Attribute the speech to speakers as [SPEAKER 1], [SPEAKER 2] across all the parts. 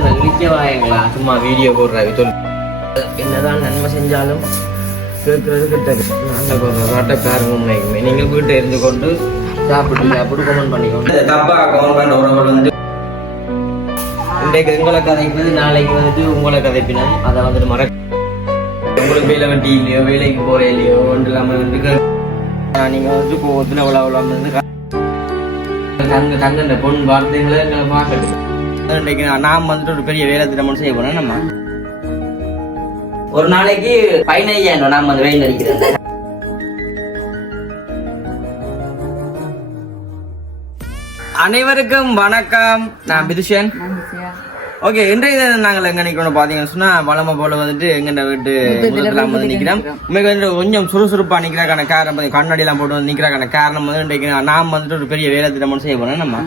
[SPEAKER 1] என்ன இடிக்க சும்மா வீடியோ போடுற சொல்லு. என்னதான் நன்மை செஞ்சாலும் கேட்கறது கிட்டது. நல்ல கொஞ்சம் நாட்டக்காரங்க நினைக்குமே நீங்கள் வீட்டை இருந்து கொண்டு சாப்பிட்டு அப்படி கமெண்ட் பண்ணிக்கோங்க. தப்பா கவர்மெண்ட் உறவுகள் வந்து இன்றைக்கு எங்களை கதைப்பது நாளைக்கு வந்துட்டு உங்களை கதைப்பினோம் அதை வந்துட்டு மறக்க உங்களுக்கு வேலை வெட்டி இல்லையோ வேலைக்கு போற இல்லையோ ஒன்று இல்லாமல் வந்து நீங்கள் வந்து கோவத்துல அவ்வளோ அவ்வளோ வந்து க- தங்க தங்க பொன் வார்த்தைகளை எங்களை பார்க்கட்டும் இன்றைக்கு நான் நாம் வந்துட்டு ஒரு பெரிய வேலை திட்டம் செய்ய போறோம் நம்ம ஒரு நாளைக்கு பதினைஞ்சாயிரம் நாம வந்து வெயில் அடிக்கிறது அனைவருக்கும் வணக்கம். நான் பிதுஷன். ஓகே இன்றைய நாங்கள் எங்க நிக்கிறோம் பாத்தீங்கன்னு சொன்னா வளமை போல வந்துட்டு எங்க வீட்டு வந்து நிக்கிறோம். உண்மைக்கு வந்து கொஞ்சம் சுறுசுறுப்பா நிக்கிறக்கான காரணம் கண்ணாடி எல்லாம் போட்டு வந்து நிக்கிறக்கான காரணம் வந்து இன்றைக்கு நாம் வந்துட்டு ஒரு பெரிய வேலை திட்டம் ஒண்ணு செய்ய போறோம் நம்ம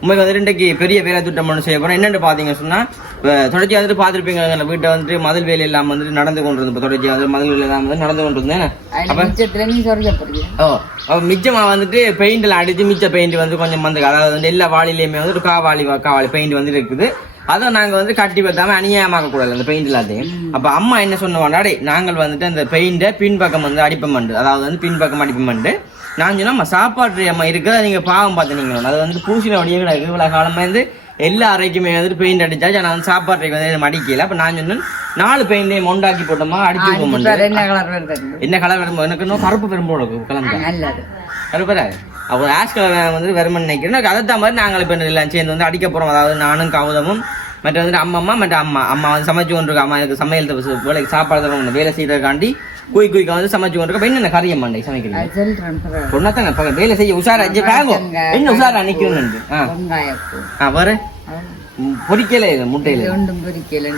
[SPEAKER 1] உண்மைக்கு வந்துட்டு இன்றைக்கு பெரிய வேலை திட்டம் ஒண்ணு செய்ய போறோம். என்னன்னு பாத்தீங்கன்னு சொன்னா இப்ப தொடர்ச்சி வந்துட்டு பாத்திருப்பீங்க எங்க வீட்டை வந்துட்டு மதில் வேலை இல்லாம வந்துட்டு நடந்து கொண்டு இருந்தோம் தொடர்ச்சி வந்து மதில் வேலை இல்லாம வந்து நடந்து கொண்டு இருந்தேன் ஓ அப்ப மிச்சமா வந்துட்டு பெயிண்ட்ல அடிச்சு மிச்ச பெயிண்ட் வந்து கொஞ்சம் வந்து அதாவது வந்து எல்லா வாளிலையுமே வந்து ஒரு காவாளி காவாளி பெயிண்ட் வந்து இருக்குது. அதை நாங்க வந்து கட்டி வைக்காம அநியாயமாக்க கூடாது அந்த பெயிண்ட் எல்லாத்தையும். அப்ப அம்மா என்ன சொன்னோம்னா டேய் நாங்கள் வந்துட்டு அந்த பெயிண்டை பின்பக்கம் வந்து அடிப்பமண்டு அதாவது வந்து பின்பக்கம் அடிப்பமண்டு நான் சொன்னா "அம்மா, சாப்பாட்டு அம்மா இருக்குது நீங்க பாவம் பார்த்துனீங்க அது வந்து பூசின வழியே கிடக்கு இவ்வளவு காலமா வந்து எல்லா அறைக்குமே வந்துட்டு பெயிண்ட் அடிச்சா நான் வந்து சாப்பாட்டுக்கு வந்து மடிக்கல. அப்ப நான் சொன்னேன் நாலு பெயிண்டையும் மொண்டாக்கி போட்டோமா அடிச்சு
[SPEAKER 2] இப்ப
[SPEAKER 1] போமண்டு
[SPEAKER 2] என்ன கலர் வருது
[SPEAKER 1] என்ன கலர் வரும்போது எனக்கு இன்னும் கருப்பு பெரும்போட கலந்து கருப்பரா? அப்போ ஆஷ் கலர் வந்து வெறுமன் நினைக்கிறேன். அதை தான் மாதிரி நாங்கள் இப்போ எல்லாம் சேர்ந்து வந்து அடிக்க போகிறோம் அதாவது நானும் கௌதமும் மற்ற வந்துட்டு அம்மா மற்ற அம்மா. அம்மா வந்து சமைச்சு கொண்டு இருக்கா அம்மா எனக்கு சமையல் வேலைக்கு சாப்பாடு தரணும் வேலை செய்யறதுக்காண்டி குய் குயிக்க வந்து சமைச்சு கொண்டு இருக்கா என்ன கறியம் மாண்டே சமைக்கிறீங்க
[SPEAKER 2] அது.
[SPEAKER 1] சொன்னதாங்க பக்க வேலை செய்ய உஷாரா அஞ்சு பாருங்க என்ன உஷாரா நிக்கணும் ஆ வர பொரிக்கல இது முட்டையில
[SPEAKER 2] ஒன்றும் பொரிக்கல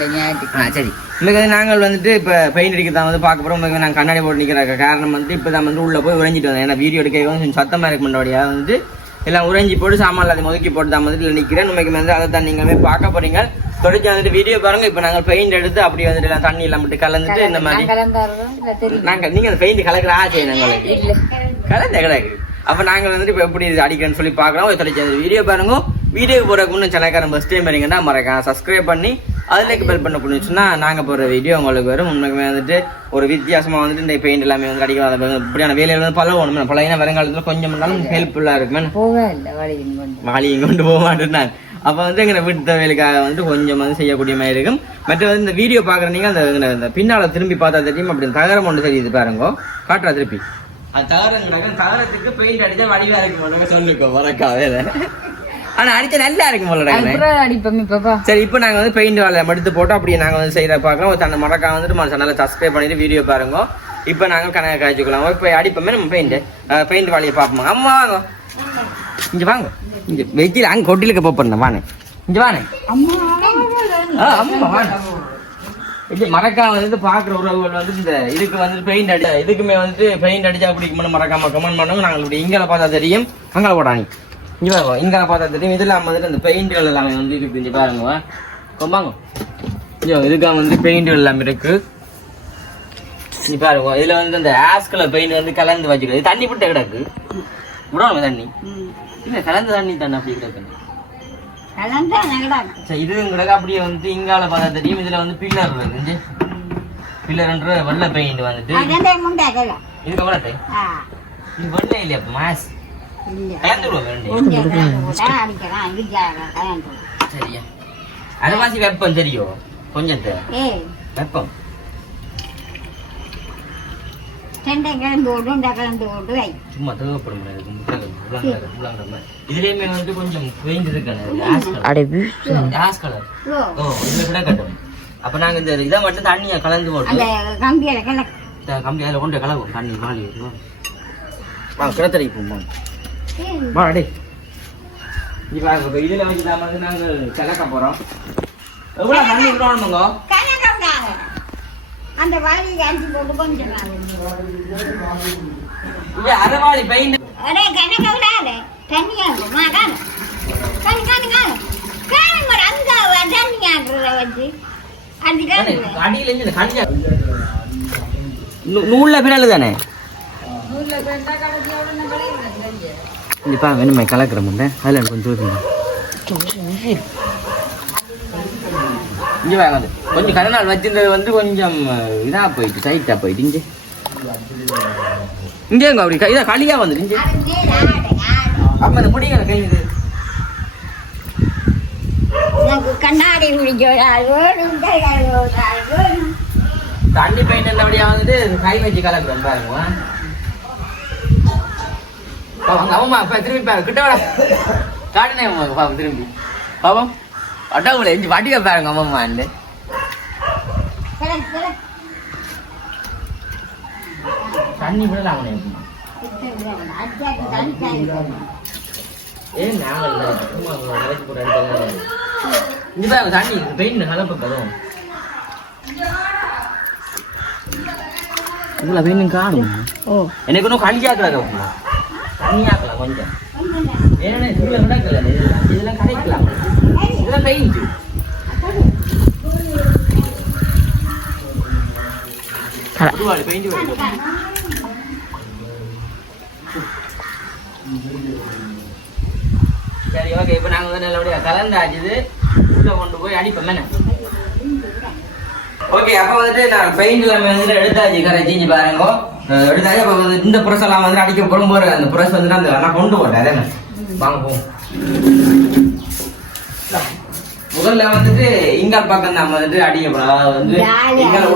[SPEAKER 1] ஆ சரி வந்து நாங்கள் வந்துட்டு இப்போ பெயிண்ட் அடிக்க தான் வந்து பார்க்க போகிறோம் நாங்கள் கண்ணாடி போட்டு நிற்கிற காரணம் வந்து இப்போ தான் வந்து உள்ளே போய் உறைஞ்சிட்டு வந்தேன் ஏன்னா வீடியோ எடுக்க வந்து கொஞ்சம் சத்தமாக இருக்க முன்னாடியாக வந்து எல்லாம் உறைஞ்சி போட்டு சாமான் எல்லாத்தையும் ஒதுக்கி போட்டு தான் வந்துட்டு நிற்கிறேன் உண்மைக்கு வந்து அதை தான் நீங்களுமே பார்க்க போறீங்க தொடர்ச்சி வந்துட்டு வீடியோ பாருங்க. இப்போ நாங்கள் பெயிண்ட் எடுத்து அப்படி வந்துட்டு தண்ணி எல்லாம் விட்டு கலந்துட்டு இந்த மாதிரி. நாங்கள் நீங்கள் அந்த பெயிண்ட் கலக்கிற ஆசை நாங்களுக்கு கலந்த கிடக்கு அப்போ நாங்கள் வந்துட்டு இப்போ எப்படி அடிக்கிறேன்னு சொல்லி பார்க்குறோம் ஒரு தொடர்ச்சி அந்த வீடியோ பாருங்க. வீடியோக்கு போகிறதுக்கு முன்னே சேனல்காரன் ஃபஸ்ட் டைம் வரீங்கன்னா மறக்காம சப்ஸ்கிரைப் பண்ணி அதுலேக்கு பெல் பண்ண பண்ணிச்சுன்னா நாங்கள் போகிற வீடியோ உங்களுக்கு வரும். உண்மைக்குமே வந்துட்டு ஒரு வித்தியாசமாக வந்துட்டு இந்த பெயிண்ட் எல்லாமே வந்து அடிக்கலாம் இப்படியான வேலையில் வந்து ஒன்று பழைய வருங்காலத்தில் கொஞ்சம் பண்ணாலும் ஹெல்ப்ஃபுல்லாக இருக்குமே. வாளியும் கொண்டு. போக மாட்டேன் அப்போ வந்து எங்களை வீட்டு தேவைகளுக்காக வந்து கொஞ்சம் வந்து செய்யக்கூடிய மாதிரி இருக்கும். மற்ற வந்து இந்த வீடியோ பார்க்குற நீங்கள் அந்த இந்த- பின்னால் திரும்பி பார்த்தா தெரியும். அப்படி தகரம் ஒன்று தெரியுது பாருங்க. காட்டுறா திருப்பி. அது தகரம் தகரத்துக்கு பெயிண்ட் அடிச்சா வடிவா இருக்கும் சொல்லிக்கோ வரக்காவே ஆனா அடிச்சா நல்லா இருக்கும் போல சரி இப்போ நாங்கள் வந்து பெயிண்ட் வேலை எடுத்து போட்டு அப்படியே நாங்கள் வந்து செய்கிற பார்க்குறோம் ஒரு தன்னை மறக்காம வந்துட்டு மனசு நல்லா சப்ஸ்கிரைப் பண்ணிட்டு வீடியோ பாருங்க. இப்போ நாங்கள் கணக்கு காய்ச்சிக்கலாம் இப்போ அடிப்போமே நம்ம பெயிண்ட் பெயிண்ட் வாளியை பார்ப்போம்? அம்மா வாங்க. இங்கே வாங்க. இங்கே வெஜ்ஜில் அங்கே கொட்டிலுக்கு போப்பண்ண வானே இங்கே வானே ஆ அம்மா வாங்க இது மறக்காம வந்து பார்க்குற உறவுகள் வந்து இந்த இதுக்கு வந்து பெயிண்ட் அடி இதுக்குமே வந்து பெயிண்ட் அடிச்சா பிடிக்கும்னு மறக்காம கமெண்ட் பண்ணுங்க. நாங்கள் இப்படி இங்கே பார்த்தா தெரியும். அங்கே போடாங்க இங்கே பாருங்க இங்கே பார்த்தா தெரியும். இதெல்லாம் வந்துட்டு அந்த பெயிண்ட்கள் எல்லாமே வந்து இருக்கு. இங்கே பாருங்க கொம்பாங்க. இதுக்காக வந்து பெயிண்ட் எல்லாமே இருக்கு. நீ பாருங்க இதுல வந்து அந்த ஆஸ் கலர் பெயிண்ட் வந்து கலந்து வச்சுக்கிறது தண்ணி போட்டு கிடக்கு. விடணும் தண்ணி. இல்ல கலந்த தண்ணி தானே அப்படி கிடக்கு சரி இது கிடக்கு அப்படியே வந்து இங்கால பார்த்தா தெரியும். இதுல வந்து பில்லர் இருக்கு பில்லர்ன்ற வெள்ளை பெயிண்ட் வந்துட்டு. இதுக்கு வெள்ளை இது வெள்ளை இல்லையா மாஸ் கலந்து விடுவோம் சரியா. அரைவாசி வெப்பம் தெரியும். கொஞ்சம் வெப்பம். சும்மா தேவைப்படும் எனக்கு முட்டை முழங்கற முழங்கற மாதிரி இதுலயுமே வந்து கொஞ்சம் பெயிண்ட் கலர் ஓ இதுல கூட கட்டும் அப்ப நாங்க இந்த இதை மட்டும் தண்ணியை கலந்து போட்டு இந்த கம்பி அதில் கொண்டு கலக்கும் தண்ணி மாலி வா கிணத்தடி போவோம் வா அடே இது பாருங்க இப்ப இதுல வச்சு தான் வந்து கலக்க போறோம் எவ்வளவு தண்ணி விடணுங்க
[SPEAKER 3] அந்த வாளியில் அஞ்சு போட்டு கொஞ்சம்
[SPEAKER 1] அரைவாளி பெயிண்ட்
[SPEAKER 3] அடே கணக்க விடாத தண்ணியாகும் காணு. காணு காணு. காணு காணு மரம் அங்க தண்ணியாடுறத வச்சு. அது காணு
[SPEAKER 1] அடியில இருந்து இந்த கடிஜா நூல்ல பின்னால தானே? கண்டிப்பா வேணுமே கலக்கிற முட்டை? அதில் எனக்கு கொஞ்சம் இங்கே வாங்க. கொஞ்சம் கடை நாள் வச்சிருந்தது வந்து கொஞ்சம் இதாக போயிட்டு சைட்டாக போயிட்டு இங்கே. இங்கே எங்க அப்படி? இதாக களியாக வந்துட்டு இங்கே. அப்போ அந்த பிடிங்க கை இது.
[SPEAKER 3] கண்ணாடி.
[SPEAKER 1] தண்ணி பெயிண்ட் இருந்தபடியா வந்துட்டு கை வச்சு கலக்குறோம் பாருங்க. அவங்க அம்மா அப்பா திரும்பி பாரு கிட்ட காட்டுனே பாப்பா திரும்பி. பாப்போம் அட்டாவுல எஞ்சி வட்டிக்க பாருங்க அம்மா
[SPEAKER 3] கிளம்பு.
[SPEAKER 1] தண்ணி விடலாம்
[SPEAKER 3] தண்ணி.
[SPEAKER 1] ஏன் நாங்கள் போட்டு தண்ணி பெயிண்ட் கலப்ப பதம் இவ்வளோ பெயிண்ட் காணும்?
[SPEAKER 2] ஓ.
[SPEAKER 1] எனக்கு ஒன்றும் கழிச்சாக்கலாம் தண்ணியாக்கலாம் கொஞ்சம். ஏன்னா இதுல நடக்கல இதெல்லாம் இதெல்லாம் இதெல்லாம் பெயிண்ட் பெயிண்ட் சரி ஓகே இப்போ நாங்கள் வந்து நல்லபடியாக கலந்தாச்சுது உள்ள கொண்டு போய் அடிப்போம். என்ன? ஓகே அப்போ வந்துட்டு நான் பெயிண்ட்ல வந்து எடுத்தாச்சு. கரைச்சி இங்க பாருங்க. எடுத்தாச்சு. அப்போ வந்து இந்த புரஸ் எல்லாம் வந்து அடிக்க போடும்போது அந்த புரஸ் வந்துட்டு அந்த நான் கொண்டு போட்டேன். வாங்க போவோம். முதல்ல வந்துட்டு இங்கால் பக்கம் நம்ம வந்துட்டு அடிக்க போறோம் அதாவது வந்து இங்கால்.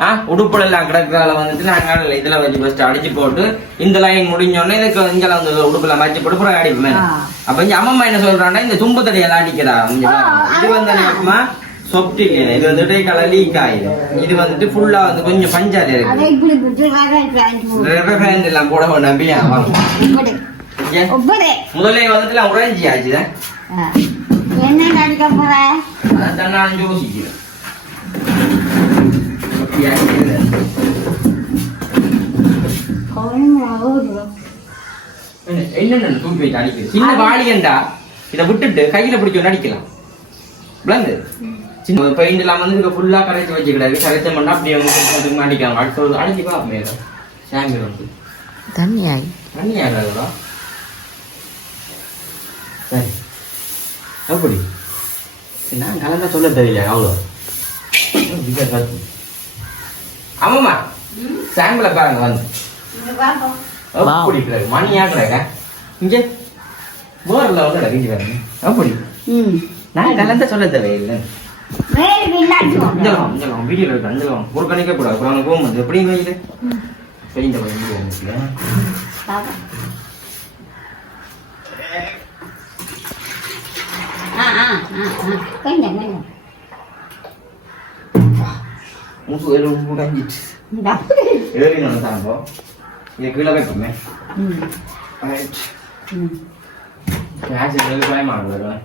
[SPEAKER 1] ஆ உடுப்புல எல்லாம் கிடக்கிறதால வந்துட்டு நாங்கள் இதுல வச்சு ஃபர்ஸ்ட் அடிச்சு போட்டு இந்த லைன் முடிஞ்சோடனே இதுக்கு இங்கே வந்து உடுப்புல வச்சு போட்டு அப்புறம் அடிப்போமே. அப்ப இங்க அம்மா என்ன சொல்றாங்கன்னா இந்த தும்பு தடையெல்லாம் அடிக்கிறா. இது வந்து என்னமா சொப்ட் இல்லையா இது வந்துட்டு கலர் லீக் ஆயிடும் இது வந்துட்டு ஃபுல்லா வந்து கொஞ்சம் பஞ்சாலி இருக்கு. ஃபேன் எல்லாம் போட நம்பியா. முதல்ல வந்துட்டு உறைஞ்சி ஆச்சுதான்.
[SPEAKER 3] என்ன நடிக்க போற
[SPEAKER 1] அதான் நான் யோசிக்கிறேன் அடிக்கிறது. என்னென்ன தூக்கி வைத்து அடிக்குது சின்ன வாளியண்டா இதை விட்டுட்டு கையில பிடிச்சு அடிக்கலாம் விளங்கு சின்ன பெயிண்ட் எல்லாம் வந்து இங்க ஃபுல்லா கரைச்சி வச்சுக்கிடாது கரைச்ச பண்ணா அப்படியே வந்து அதுக்கு அடிக்கலாம் அடுத்தது அடிச்சுக்கா மேல சாமி வந்து
[SPEAKER 2] தண்ணியாய்
[SPEAKER 1] தண்ணி ஆகாதா சரி எப்படி நான் கலந்தா சொல்ல தெரியல அவ்வளோ. ஆமாம்மா சாம்பிளை பாருங்க வந்து. அப்படி மணி ஆகுறாங்க இங்க போர்ல வந்து அடங்கி பாருங்க அப்படி
[SPEAKER 3] ம்.
[SPEAKER 1] நான் கலந்த சொல்ல தேவையில்லை. அஞ்சலம் அஞ்சலம் வீடியோல இருக்கு அஞ்சலம் ஒரு கணிக்க கூடாது அப்புறம் போகும்போது எப்படி வைக்குது பெயிண்ட வந்து.
[SPEAKER 3] ஆ, ஆ, ஆ, ஆ. கொஞ்சம், கொஞ்சம்.
[SPEAKER 1] மூசு ஏழு முடிஞ்சிட்டு
[SPEAKER 3] இந்த.
[SPEAKER 1] ஏறி நான் தாங்கோ இதை கீழே வைப்போமே
[SPEAKER 3] ம். ம்.
[SPEAKER 1] கேஸ் எங்களுக்கு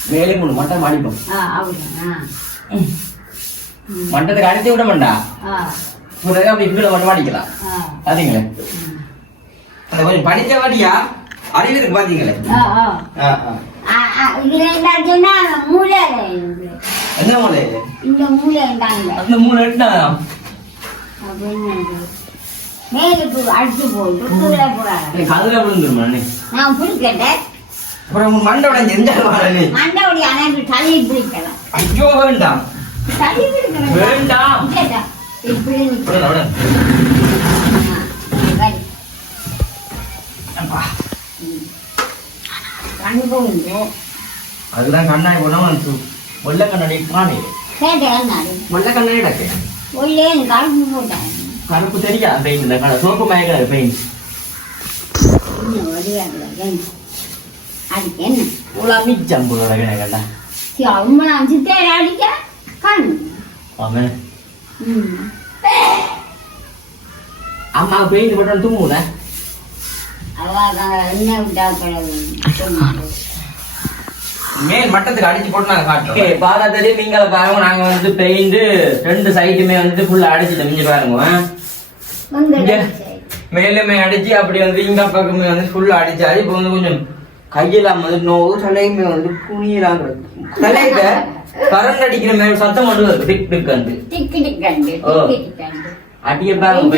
[SPEAKER 1] மேல
[SPEAKER 3] அது இப்படி.
[SPEAKER 1] மேலே மூணு மட்டம் மாடிப்போம் மட்டத்துக்கு அடிச்சு விட மாட்டா. பிறகு அப்படி கீழே மட்டும் மாடிக்கலாம்.
[SPEAKER 3] ம்.
[SPEAKER 1] அந்த கொஞ்சம் படிச்ச வாடியா அறிவு இருக்கு பாத்தீங்களே?
[SPEAKER 3] மூளை.
[SPEAKER 1] என்ன மூலை இது?
[SPEAKER 3] இந்த மூளை
[SPEAKER 1] அந்த மூணு எட்டுனா
[SPEAKER 3] மேலுக்கு அடிச்சு போட்டு
[SPEAKER 1] விழுந்துருமா அண்ணே.
[SPEAKER 3] நான் பிடிக்கட்டேன்.
[SPEAKER 1] அப்புறம் உன் மண்டை உடைஞ்சு எந்த வரனே
[SPEAKER 3] மண்டபடி அணைக்கு தள்ளி பிடிக்கலாம்.
[SPEAKER 1] ஐயோ வேண்டாம்.
[SPEAKER 3] தள்ளி பிடிக்கலாம்.
[SPEAKER 1] வேண்டாம்.
[SPEAKER 3] இப்படி. அனுபவம் இல்லை.
[SPEAKER 1] அதுதான் கண்ணாடி போடாம வெள்ள கண்ணாடி காணி. வெள்ள கண்ணாடி டக்கு
[SPEAKER 3] உள்ளே கலந்து போட்டேன்
[SPEAKER 1] கருப்பு தெரியா பெயிண்ட். இந்த சோப்பு மயக்காது பெயிண்ட்.
[SPEAKER 3] அதுக்கு என்ன
[SPEAKER 1] போல கிடக்கண்டா
[SPEAKER 3] சரி அவங்க நான் சித்தேரை அடிக்க கண்
[SPEAKER 1] அம்மா பெயிண்ட் போட்டு தூங்குல மேல் மட்டத்துக்கு அடிச்சு போட்டு நாங்க காட்டுறோம் பாதா தெரியும் நீங்க பாருங்க நாங்க வந்து பெயிண்ட் ரெண்டு சைடுமே வந்து ஃபுல்லா அடிச்சுட்டோம் இங்க பாருங்க மேலுமே அடிச்சு அப்படி வந்து இங்க பக்கமே வந்து ஃபுல்லா அடிச்சாரு இப்போ வந்து கொஞ்சம் கையெல்லாம் வந்து நோவு தலையுமே வந்து குனியலாம் தலையில கரண்ட் அடிக்கிற மாதிரி சத்தம் மட்டும் வருது. டிக் டிக் வந்து
[SPEAKER 3] டிக்கண்டு
[SPEAKER 1] அடிய பாருங்க.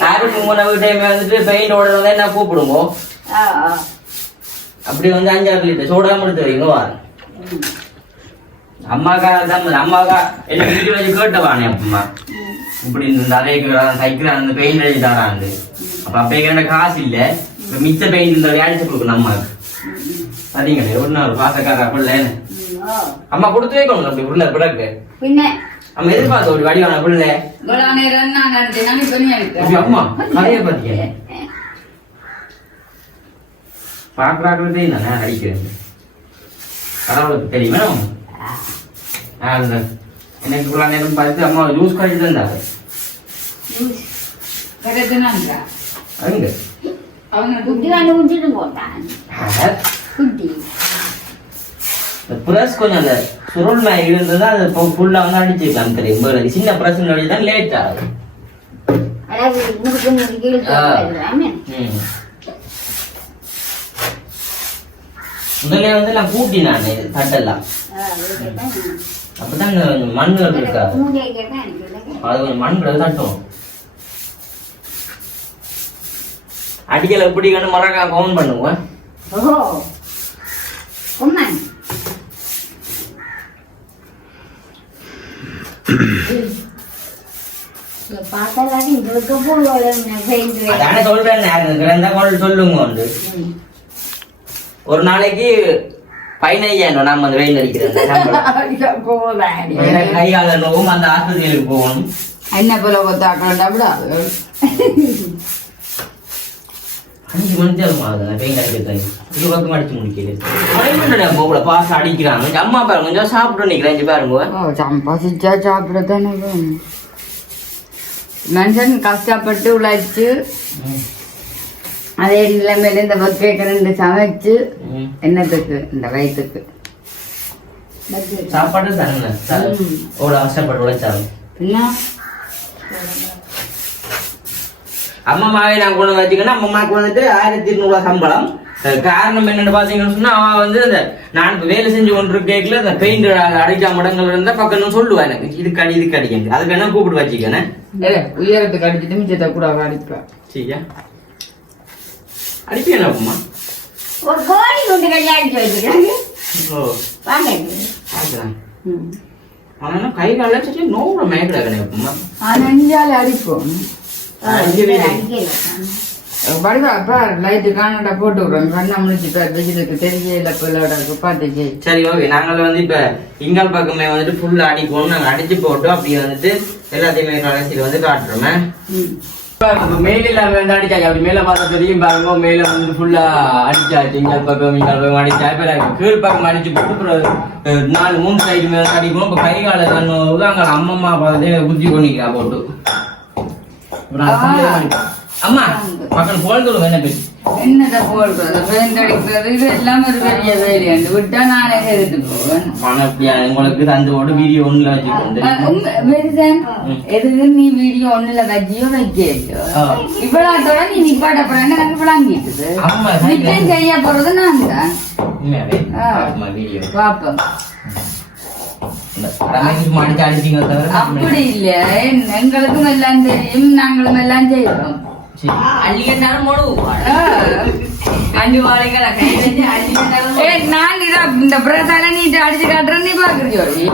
[SPEAKER 1] யாருக்கு மூணு டைம் வந்துட்டு பெயிண்ட் ஓடுறதா என்ன கூப்பிடுங்க. அப்படி வந்து அஞ்சாறு லிட்டர் சோடாம எடுத்து வைங்க
[SPEAKER 3] ம்.
[SPEAKER 1] அம்மாக்கா தான் அம்மாக்கா என்ன வீட்டு வச்சு கேட்டவானே அப்பமா
[SPEAKER 3] ம்.
[SPEAKER 1] இப்படி இந்த தலைக்கு சைக்கிள் அந்த பெயிண்ட் அடிச்சு தராண்டு அப்ப அப்ப காசு இல்ல. மிச்ச பெயிண்ட் இந்த அடிச்சு கொடுக்கணும் அம்மாக்கு
[SPEAKER 3] ம்.
[SPEAKER 1] சரிங்களே ஒரு நாள் பாசக்காரா பிள்ளை. அம்மா கொடுத்து வைக்கணும் அப்படி உள்ள பிறகு.
[SPEAKER 3] பின்ன?
[SPEAKER 1] அம்மா எதிர்பார்த்த ஒரு வடிவான பிள்ளை.
[SPEAKER 4] நான் நான்
[SPEAKER 1] அம்மா கதையை பாத்தீங்க பாக்குறாக்களே தானே அடிக்கிறேன். கடவுளுக்கு தெரியுமா? எனக்கு இவ்வளவு நேரம் பார்த்து அம்மா ஜூஸ் கழிச்சு
[SPEAKER 4] கரெக்டுனாங்க
[SPEAKER 1] அங்க. பிரஸ் கொஞ்சம் அந்த சுருள் மாதிரி இருந்ததா அது ஃபுல்லா வந்து அடிச்சிருக்காங்க தெரியும் போல சின்ன பிரஸ் தான் லேட் ஆகுது
[SPEAKER 3] அதாவது முறுக்கு முறுக்கு இழுத்து
[SPEAKER 1] ஆ.
[SPEAKER 3] போயிடுறாமே.
[SPEAKER 1] ம். முதல்ல வந்து நான் கூட்டி நான் தட்டெல்லாம். அப்பதான் கொஞ்சம்
[SPEAKER 3] தான் இருக்குது.
[SPEAKER 1] அது கொஞ்சம் மண்ணுகள் தட்டும் அடிக்கல எப்படி கண்டு மறக்கா கவுன் பண்ணுவோம்
[SPEAKER 3] ஓஹோ கொம்மன் பார்த்தாலும் இதுக்கு போல பெயிண்ட்
[SPEAKER 1] அதானே சொல்றேன் நான் கிரந்தா கொண்டு சொல்லுங்க வந்து ஒரு நாளைக்கு பதினைஞ்சாயிரம் நாம அந்த வெயில் அடிக்கிறேன் கை கால நோவும் அந்த ஆஸ்பத்திரிக்கு போகணும்.
[SPEAKER 4] என்ன போல கொத்தாக்கண்டா விடாது
[SPEAKER 1] அஞ்சு மணி நேரம் ஆகுது பெயிண்ட் அடிக்கிறது இது பக்கம் அடிச்சு முடிக்கிறது போகல பாச அடிக்கிறாங்க அம்மா பாருங்க கொஞ்சம் சாப்பிட்டு நிக்கிறேன். இங்க பாருங்க
[SPEAKER 4] ஓ சம்பாதிச்சா சாப்பிடத்தானே வேணும். மனுஷன் கஷ்டப்பட்டு உழைச்சு அதே நிலைமையில இந்த பக்கேக்க ரெண்டு சமைச்சு. என்னத்துக்கு? இந்த வயிற்றுக்கு
[SPEAKER 1] சாப்பாடு தானே அவ்வளோ கஷ்டப்பட்டு உழைச்சாங்க
[SPEAKER 4] என்ன?
[SPEAKER 1] அம்மா மாவே நான் கொண்டு வச்சுக்கன்னா அம்மாக்கு வந்துட்டு ஆயிரத்தி இருநூறுவா சம்பளம். காரணம் என்னன்னு பாத்தீங்கன்னு சொன்னா அவன் வந்து அந்த நான் வேலை செஞ்சு கொண்டு கேட்கல அந்த பெயிண்ட் அடிச்சா மடங்கள் இருந்தா பக்கம் சொல்லுவா எனக்கு. இதுக்கு அடி இதுக்கு அடிக்க அதுக்கு என்ன கூப்பிட்டு வச்சுக்கேன்
[SPEAKER 4] ஏய், உயரத்துக்கு அடிச்சுட்டு மிச்சத்தை கூட அடிப்பேன்
[SPEAKER 1] சரியா? அடிப்பேன் அம்மா?
[SPEAKER 3] ஒரு கோழி கொண்டு கல்யாணிச்சு வச்சுக்கிறாங்க
[SPEAKER 1] ஓ.
[SPEAKER 3] வாங்க.
[SPEAKER 1] ஆனா கை கால சரி அம்மா.
[SPEAKER 4] ஆனா நெஞ்சால அடிப்போம். அப்பா லைட்டு போட்டு விடுறோம் கண்ணா முடிச்சு பார்த்துச்சு
[SPEAKER 1] சரி ஓகே நாங்கள் வந்து இப்ப இங்கால் பக்கமே வந்துட்டு ஃபுல்லா அடிப்போம் நாங்க அடிச்சு போட்டோம். அப்படி வந்துட்டு எல்லாத்தையுமே கடைசியில் வந்து காட்டுறோமே. இப்ப மேல வந்து அடிச்சாச்சு. அப்படி மேல பார்த்தா தெரியும் பாருங்க. மேல வந்து ஃபுல்லா அடிச்சாச்சு. இங்க பக்கம் இங்க பக்கம் அடிச்சா இப்ப கீழ் பக்கம் அடிச்சு போட்டு அப்புறம் நாலு மூணு சைடு மேல அடிக்கணும் இப்ப கை கால கண்ணு அங்க அம்மம்மா பார்த்துட்டு குத்தி போட்டு இப்ப நான் full ஆ அடிப்பேன். அம்மா மக்கள் சொல்லுங்க என்ன பேச்சு
[SPEAKER 4] என்னத போடுறது பெயிண்ட் அடிக்கிறது இது எல்லாமே ஒரு பெரிய வேலையாண்டு விட்டா நானே எடுத்து போவேன்.
[SPEAKER 1] மன அப்படியா உங்களுக்கு தந்து போட்டு வீடியோ ஒண்ணுல வச்சுக்கோங்க.
[SPEAKER 4] எதுக்கு நீ வீடியோ ஒண்ணுல வச்சியோ வைக்கலையோ?
[SPEAKER 1] ஆ.
[SPEAKER 4] இவ்வளோத்தோட நீ நிப்பாட்ட போறேன்னு எனக்கு விளங்கிட்டுது?
[SPEAKER 1] ஆமா,
[SPEAKER 4] நிச்சயம் செய்ய போறது நான் தான்
[SPEAKER 1] உண்மையாவே
[SPEAKER 4] அப்படி இல்ல எங்களுக்கும் எல்லாம் தெரியும் நாங்களும் எல்லாம் ஏய், நான் இதை இந்த பிரதால நீ அடிச்சு காட்டுறேன் நீ பாக்குறியோடி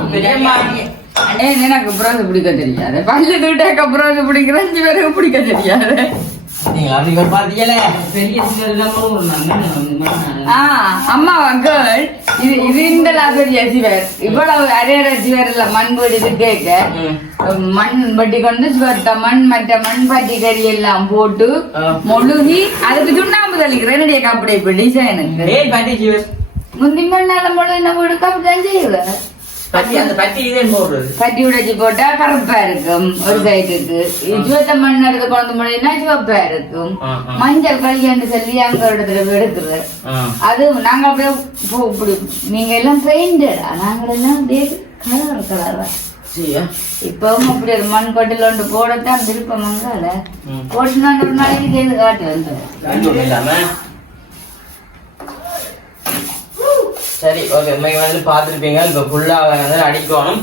[SPEAKER 4] ஏ எனக்கு பிடிக்க தெரியாது. பல்லு தூட்டாக்க புரோசு பிடிக்கிற அஞ்சு பேருக்கு பிடிக்க தெரியாது. அம்மா கேர்ள் இது இது இந்த பெரிய சிவர் இவ்வளவு அரையற சிவர் இல்ல மண் வீடு கேட்க. மண் பட்டி கொண்டு சுவர்த்த மண் மற்ற மண் பட்டி கறி எல்லாம் போட்டு. மொழுகி அதுக்கு சுண்ணாம்பு தெளிக்கிறேன் என்னுடைய கப்படை இப்ப டிசைனுக்கு முந்தி மண்ணால மொழுகின வீடு கப்பதான் செய்யல
[SPEAKER 1] பட்டி
[SPEAKER 4] உடைச்சி போட்டா கருப்பா இருக்கும் ஒரு சைடுக்கு சுவத்த மண் எடுத்து கொண்டு முடியும்னா சிவப்பா இருக்கும். மஞ்சள் கல்யாண்டு சொல்லி அங்க இடத்துல எடுக்குது அது நாங்க அப்படியே இப்படி நீங்க எல்லாம் பெயிண்டடா நாங்க எல்லாம் அப்படியே கலர் கலரா
[SPEAKER 1] சரியா
[SPEAKER 4] இப்பவும் அப்படி ஒரு மண் கொட்டில் ஒன்று போடத்தான் விருப்பம் அங்கால
[SPEAKER 1] ம்.
[SPEAKER 4] போட்டு நான் ஒரு நாளைக்கு செய்து காட்டு வந்து
[SPEAKER 1] ஒண்ணும் இல்லாம சரி ஓகே உண்மை வந்து பார்த்துருப்பீங்க. இப்போ ஃபுல்லாக வந்து அடிக்கணும்.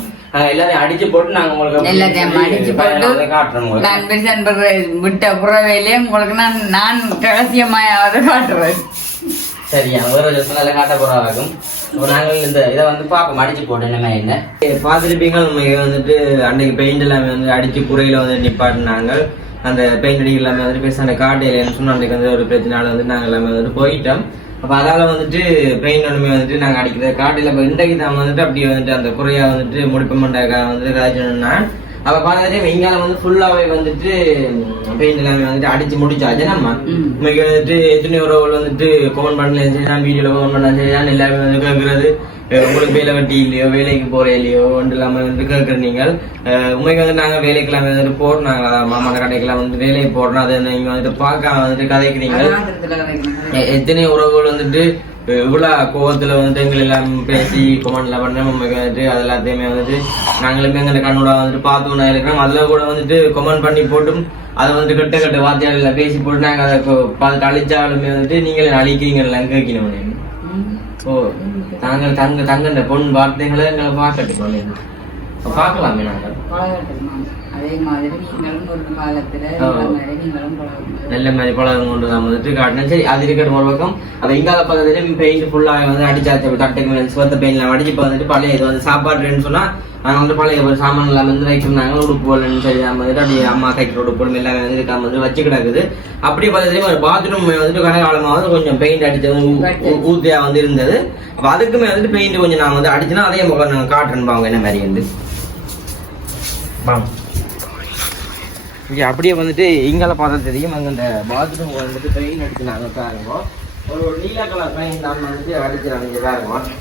[SPEAKER 1] எல்லாத்தையும் அடிச்சு போட்டு நாங்கள் உங்களுக்கு
[SPEAKER 4] எல்லாத்தையும் அடிச்சு போட்டு
[SPEAKER 1] காட்டுறோம்
[SPEAKER 4] நான் பெருசான் விட்ட புறவையிலே உங்களுக்கு நான் நான் ரகசியமாயாவது காட்டுறேன்.
[SPEAKER 1] சரியா ஒரு நல்லா காட்ட போறாகும் நாங்கள் இந்த இதை வந்து பார்ப்போம். அடிச்சு போட்டு என்ன என்ன. பார்த்துருப்பீங்க நம்ம வந்துட்டு அன்னைக்கு பெயிண்ட் எல்லாமே வந்து அடிச்சு குறையில வந்து நிப்பாட்டினாங்க. அந்த பெயிண்ட் அடிக்க எல்லாமே வந்து பெருசாக அந்த காட்டையிலன்னு சொன்ன அன்னைக்கு வந்து ஒரு பிரச்சனால வந்து நாங்கள் எல்லாமே வந்துட்டு போயிட்டோம். அப்போ அதால வந்துட்டு பெயிண்ட் ஒன்றுமே வந்துட்டு நாங்கள் அடிக்கிற காட்டில் இப்போ இன்றைக்கு தான் வந்துட்டு அப்படியே வந்துட்டு அந்த குறையா வந்துட்டு முடிப்பமண்டாக்கா வந்துட்டு ராஜனா அப்ப பார்த்தாலே வெங்காயம் வந்து ஃபுல்லாவே வந்துட்டு பெயிண்ட் எல்லாமே வந்துட்டு அடிச்சு முடிச்சாச்சு. நம்ம. இன்னைக்கு வந்துட்டு எத்தனை உறவுகள் வந்துட்டு கமெண்ட் பண்ணல செய்யலாம் வீடியோல கமெண்ட் பண்ண செய்யலாம் எல்லாமே வந்து கேட்கறது உங்களுக்கு வேலை வெட்டி இல்லையோ வேலைக்கு போற இல்லையோ ஒன்று இல்லாமல் வந்து கேட்குற நீங்கள் அஹ் உண்மைக்கு வந்து நாங்க வேலைக்கெல்லாம் வந்துட்டு நாங்கள் மாமா கடைக்கெல்லாம் வந்து வேலைக்கு போடுறோம். அதை நீங்க வந்துட்டு பார்க்காம வந்துட்டு கதைக்கிறீங்க. எத்தனை உறவுகள் வந்துட்டு இவ்வளோ கோவத்தில் வந்துட்டு எங்களை எல்லாம் பேசி கொமெண்ட்ல பண்ண நமக்கு வந்துட்டு அது எல்லாத்தையுமே வந்துட்டு நாங்களுமே எங்களை கண்ணோட வந்துட்டு பார்த்து நான் இருக்கிறோம். அதில் கூட வந்துட்டு கொமெண்ட் பண்ணி போட்டும். அதை வந்துட்டு கெட்ட கட்ட வார்த்தையாளர்ல பேசி போட்டு நாங்கள் அதை பார்த்துட்டு அழிச்சாலுமே வந்துட்டு நீங்களே அழிக்கிறீங்க எல்லாம் கேட்கணும் ஓ நாங்கள் தங்க தங்கண்ட பொன் வார்த்தைகளை எங்களை பார்க்கட்டும் பார்க்கலாமே நாங்கள்.
[SPEAKER 4] அதே மாதிரி நீங்களும் ஒரு காலத்துல.
[SPEAKER 1] நல்ல பழகம் கொண்டு தான் வந்துட்டு காட்டினேன் சரி அது இருக்கட்டும் ஒரு பக்கம். அப்ப இங்கால பக்கத்துல பெயிண்ட் ஃபுல்லாக வந்து அடிச்சாச்சு தட்டுக்கு சிவத்த பெயிண்ட்லாம் அடிச்சு இப்போ வந்துட்டு பழைய இது வந்து சாப்பாடுன்னு சொன்னா நாங்கள் வந்து பழைய ஒரு சாமான் எல்லாம் வந்து வைக்கிருந்தாங்க உடுப்பு போலன்னு சொல்லி நம்ம வந்துட்டு அப்படியே அம்மா கைக்கிற உடுப்பு எல்லாமே வந்து இருக்காம வந்து வச்சு கிடக்குது. அப்படி பார்த்ததுலேயும் ஒரு பாத்ரூம் வந்துட்டு கனகாலமாக வந்து கொஞ்சம் பெயிண்ட் அடிச்சது ஊ- ஊ- ஊத்தியா வந்து இருந்தது. அப்ப அதுக்குமே வந்துட்டு பெயிண்ட் கொஞ்சம் நான் வந்து அடிச்சுனா அதே முகம் நாங்கள் காட்டுறேன் பாங்க என்ன மாதிரி வந்து? வாங்க இங்கே அப்படியே வந்துட்டு இங்கால பார்த்தா தெரியும். அங்கே இந்த பாத்ரூம் வந்துட்டு பெயிண்ட் அடிச்சுனாங்க பாருங்க. ஒரு நீல கலர் பெயிண்ட் நம்ம வந்துட்டு அடிச்சுறாங்க இங்கே பாருங்க.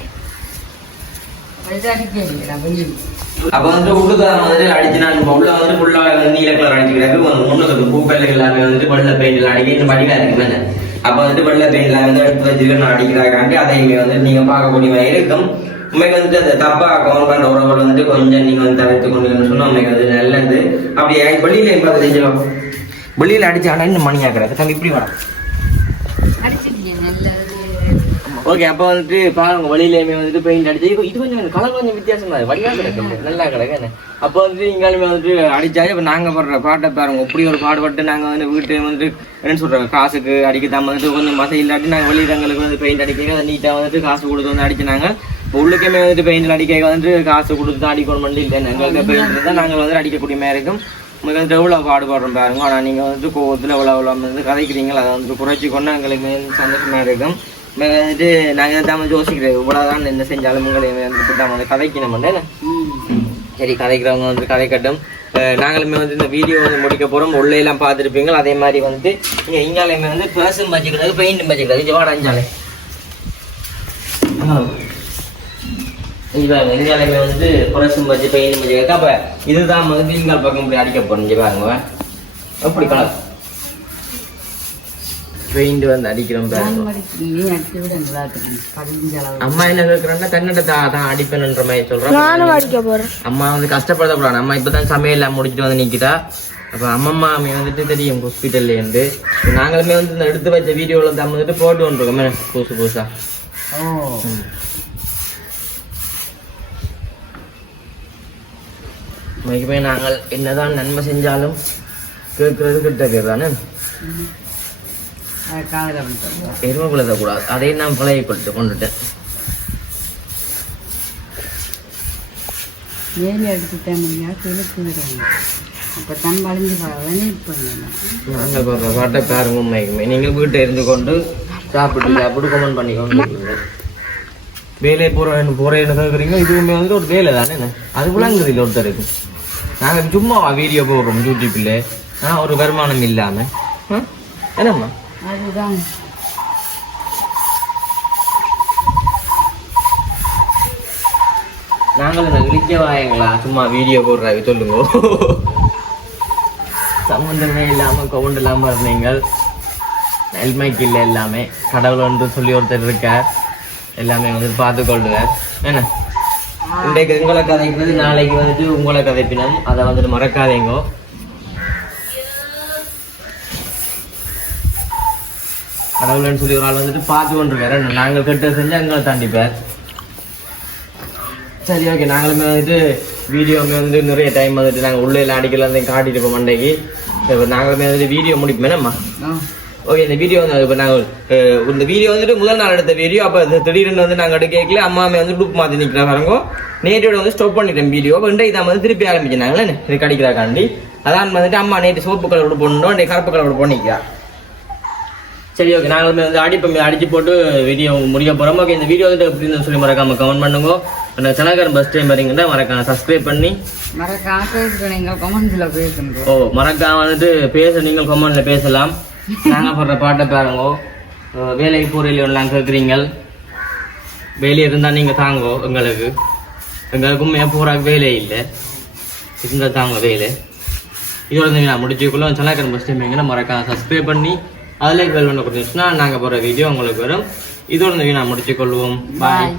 [SPEAKER 1] அப்போ வந்து உள்ளுக்கார வந்துட்டு அடிச்சுனாங்க உள்ள வந்துட்டு ஃபுல்லாக வந்து நீல கலர் அடிச்சுக்கிறாங்க முன்னுக்கு பூப்பெல்லாம் எல்லாமே வந்துட்டு வெள்ளை பெயிண்ட் எல்லாம் அடிக்க இந்த படிக்கா இருக்கு மேலே அப்போ வந்துட்டு வெள்ளை பெயிண்ட் எல்லாம் வந்து எடுத்து வச்சுட்டு நான் அடிக்கிறாங்க அதையுமே வந்து நீங்க பார்க்கக்கூடிய இருக்கும். உண்மைக்கு வந்துட்டு அந்த தப்பா பண்ற உறவுகள் வந்துட்டு கொஞ்சம் நீங்க வந்து தவிர்த்து கொண்டு சொன்னா உண்மைக்கு வந்து நல்லது. அப்படி வெளியில பார்த்து செஞ்சோம் வெளியில அடிச்சு ஆனா இன்னும் மணி ஆக்குறாரு தம்பி இப்படி
[SPEAKER 4] நல்லது.
[SPEAKER 1] ஓகே அப்போ வந்துட்டு பாருங்க வெளியிலேயுமே வந்துட்டு பெயிண்ட் அடிச்சு இது- கொஞ்சம் கலர் கொஞ்சம் வித்தியாசமா இருக்கு. வழியா கிடக்கு நல்லா கிடக்கு அப்போ வந்துட்டு இங்காலுமே வந்துட்டு அடிச்சாச்சு இப்போ நாங்க படுற பாட்டை பாருங்க இப்படி ஒரு பாடுபட்டு நாங்க வந்து வீட்டு வந்துட்டு என்ன சொல்றாங்க காசுக்கு அடிக்கத்தாம வந்துட்டு கொஞ்சம் மசை இல்லாட்டி நாங்க வெளியிடங்களுக்கு வந்து பெயிண்ட் அடிக்க அதை நீட்டா வந்துட்டு காசு கொடுத்து வந்து அடிச்சினாங்க இப்போ உள்ளுக்குமே வந்துட்டு பெயிண்டில் அடிக்க வந்துட்டு காசு கொடுத்து தான் அடிக்கணும் மட்டும் இல்லை எங்களுக்கு பெயிண்ட் தான் நாங்கள் வந்து அடிக்கக்கூடிய மாதிரி இருக்கும். உங்களுக்கு வந்து எவ்வளோ பாடுபடுறோம் பாருங்க. ஆனால் நீங்கள் வந்துட்டு கோவத்தில் எவ்வளோ எவ்வளோ வந்து கதைக்கிறீங்களா? அதை வந்து குறைச்சி கொண்டு எங்களுக்கு சந்தோஷமாக இருக்கும். மேல வந்துட்டு நாங்கள் தான் வந்து யோசிக்கிறோம் இவ்வளோ தான் என்ன செஞ்சாலும் உங்களை வந்துட்டு தான் வந்து கதைக்கணும் சரி கதைக்கிறவங்க வந்து கதைக்கட்டும். நாங்களுமே வந்து இந்த வீடியோ வந்து முடிக்க போகிறோம் உள்ளே பார்த்துருப்பீங்க அதே மாதிரி வந்து இங்கே இங்காலையுமே வந்து பேசும் கிடையாது பெயிண்ட்டும் பச்சை கிடையாது. வாடா அஞ்சாலே இங்க பாருங்க இந்தியாலையுமே வந்து புரசும் பச்சு பெயிண்ட் பச்சு அப்ப இதுதான் வந்து இங்கால் பக்கம் இப்படி அடிக்க போறோம் இங்க பாருங்க அப்படி கலர்? பெயிண்ட் வந்து அடிக்கிறோம் பாருங்க.
[SPEAKER 4] நீ அடிச்சு விடுங்க, பார்த்துக்கங்க. பதினஞ்சு அளவு.
[SPEAKER 1] அம்மா என்ன கேட்கறேன்னா தன்னட தான் தான் அடிப்பேன்ற மாதிரி சொல்றேன் நானும் அடிக்க போறேன். அம்மா வந்து கஷ்டப்படக்கூடாது அம்மா இப்பதான் சமையல் முடிச்சுட்டு வந்து நிக்கிட்டா அப்ப அம்மம்மா அம்மை வந்துட்டு தெரியும் ஹாஸ்பிட்டல்ல இருந்து. இப்ப நாங்களுமே வந்து இந்த எடுத்து வச்ச வீடியோல தான் வந்துட்டு போட்டு வந்துருக்கோமே. புதுசு புதுசா. போய் நாங்கள் என்னதான் நன்மை செஞ்சாலும் கேட்கறது கிட்ட
[SPEAKER 4] விட்டுருங்க.
[SPEAKER 1] எருமை கூடாது அதை நான் பழைய கொண்டு கொண்டுட்டேன்.
[SPEAKER 4] வேலி அடிச்சுட்டேன் முடியா கிழக்கு விடுங்க அப்ப தன் வளைஞ்சு
[SPEAKER 1] நாங்கள் போடுற பாட்டை பாருங்க உண்மைக்குமே. நீங்கள் வீட்டை இருந்து கொண்டு சாப்பிட்டு சாப்பிட்டு கமெண்ட் பண்ணிக்கோங்க வேலையை போகிற போகிறேன்னு கேட்குறீங்க இதுவுமே வந்து ஒரு வேலை தானே? என்ன? அது விளங்குது இல்லை ஒருத்தருக்கு. நாங்கள் சும்மா வீடியோ போடுறோம் யூடியூப்பில் ஆனால் ஒரு வருமானம் இல்லாமல் என்னம்மா?
[SPEAKER 4] அதுதான்.
[SPEAKER 1] நாங்கள் இந்த விழிக்க வாயங்களா? சும்மா வீடியோ போடுறாங்க சொல்லுங்க. சம்மந்தமே இல்லாமல் கவுண்ட் இல்லாமல் இருந்தீங்கள். ஹெல்மைக்கு இல்லை எல்லாமே. கடவுள் வந்து சொல்லி ஒருத்தர் இருக்கார். எல்லாமே வந்து பார்த்து கொள்ளுவார் என்ன? இன்றைக்கு எங்களை கதைப்பது நாளைக்கு வந்துட்டு உங்களை கதைப்பினம் அதை வந்துட்டு மறக்காதீங்க. கடவுள்னு சொல்லி ஒரு ஆள் வந்துட்டு பார்த்து கொண்டு என்ன, நாங்கள் கெட்ட செஞ்சு எங்களை தாண்டிப்பார் சரி ஓகே நாங்களுமே வந்துட்டு வீடியோமே வந்து நிறைய டைம் வந்துட்டு நாங்கள் உள்ளே எல்லாம் அடிக்கலாம் வந்து காட்டிட்டு இருப்போம் மண்டைக்கு. நாங்களுமே வந்துட்டு வீடியோ முடிப்போம்.
[SPEAKER 4] என்னம்மா?
[SPEAKER 1] ஓகே இந்த வீடியோ வந்து இப்போ நாங்கள் இந்த வீடியோ வந்துட்டு முதல் நாள் எடுத்த வீடியோ அப்போ திடீர்னு வந்து நாங்கள் எடுக்கல அம்மாமே வந்து டூப் மாற்றி நிற்கிற பாருங்க. நேற்றோட வந்து ஸ்டாப் பண்ணிட்டேன் வீடியோ அப்போ இன்றைக்கு தான் வந்து திருப்பி ஆரம்பிச்சினாங்களே இது கடிக்கிறாக்காண்டி அதான் வந்துட்டு அம்மா நேற்று சோப்பு கலர் போடணும் இன்றைக்கு கருப்பு கலர் போனிக்கிறா சரி ஓகே நாங்களுமே வந்து அடிப்போம் அடிச்சு போட்டு வீடியோ முடிக்க போகிறோம் ஓகே இந்த வீடியோ வந்துட்டு எப்படி இருந்துன்னு சொல்லி மறக்காம கமெண்ட் பண்ணுங்க. அந்த சனகரன் பஸ் டைம் வரீங்கன்னா மறக்காம சப்ஸ்கிரைப் பண்ணி.
[SPEAKER 4] மறக்காம பேசுகிறேன் நீங்கள் கமெண்ட்ஸ்ல பேசுங்க.
[SPEAKER 1] ஓ மறக்காம வந்துட்டு பேச நீங்கள் கமெண்ட்ல பேசலாம். நாங்கள் போடுற பாட்டை பாருங்கோ. அஹ் வேலைக்கு போகிறீங்க கேட்குறீங்க வேலையை இருந்தால் நீங்கள் தாங்கோ எங்களுக்கு. எங்களுக்கும் மேலே பூரா வேலை இல்லை. இருந்தால் தாங்க வேலை. இதோட வந்து நான் முடிச்சுக்குள்ள சலாக்கரன் பஸ் டைம் எங்கன்னா மறக்காம சப்ஸ்கிரைப் பண்ணி அதில் பெல் பண்ண கொடுத்துச்சுன்னா நாங்கள் போகிற வீடியோ உங்களுக்கு வரும். இதோட நீங்கள் நான் முடிச்சுக்கொள்வோம்.
[SPEAKER 4] பாய்